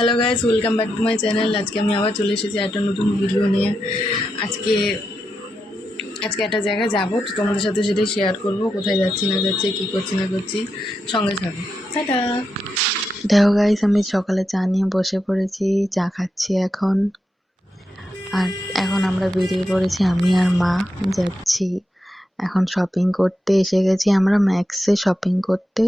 Hello guys, welcome back to my channel. আজকে আমি আবার চলে এসেছি একটা নতুন ভিডিও নিয়ে। আজকে একটা জায়গায় যাব, তো তোমাদের সাথে সেটাই শেয়ার করব। কোথায় যাচ্ছি না যাচ্ছি, কী করছি না করছি, সঙ্গে থাকো। টাটা। দেখো গাইস, আমি সকালে চা নিয়ে বসে পড়েছি, চা খাচ্ছি এখন। আর এখন আমরা বেরিয়ে পড়েছি, আমি আর মা যাচ্ছি এখন শপিং করতে। এসে গেছি আমরা ম্যাক্সে শপিং করতে।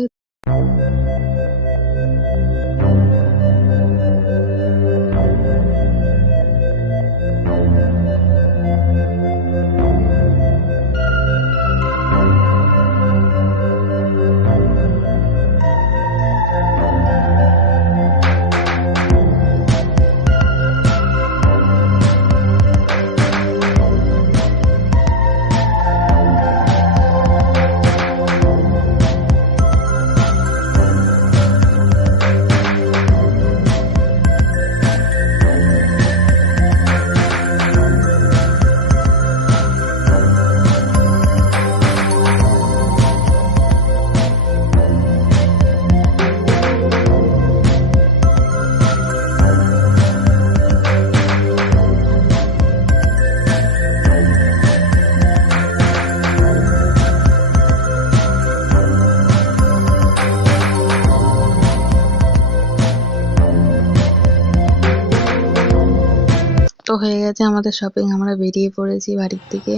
তো হয়ে গেছে আমাদের শপিং, আমরা বেরিয়ে পড়েছি বাড়ির থেকে।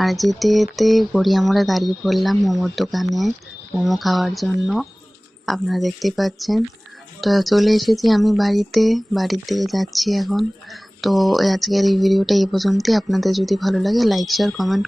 আর যেতে যেতে গড়িয়ামোড়ে দাঁড়িয়ে পড়লাম মোমোর দোকানে মোমো খাওয়ার জন্য। আপনারা দেখতেই পাচ্ছেন। তো চলে এসেছি আমি বাড়ির দিকে যাচ্ছি এখন। তো আজকের এই ভিডিওটা এই পর্যন্তই। আপনাদের যদি ভালো লাগে লাইক শেয়ার কমেন্ট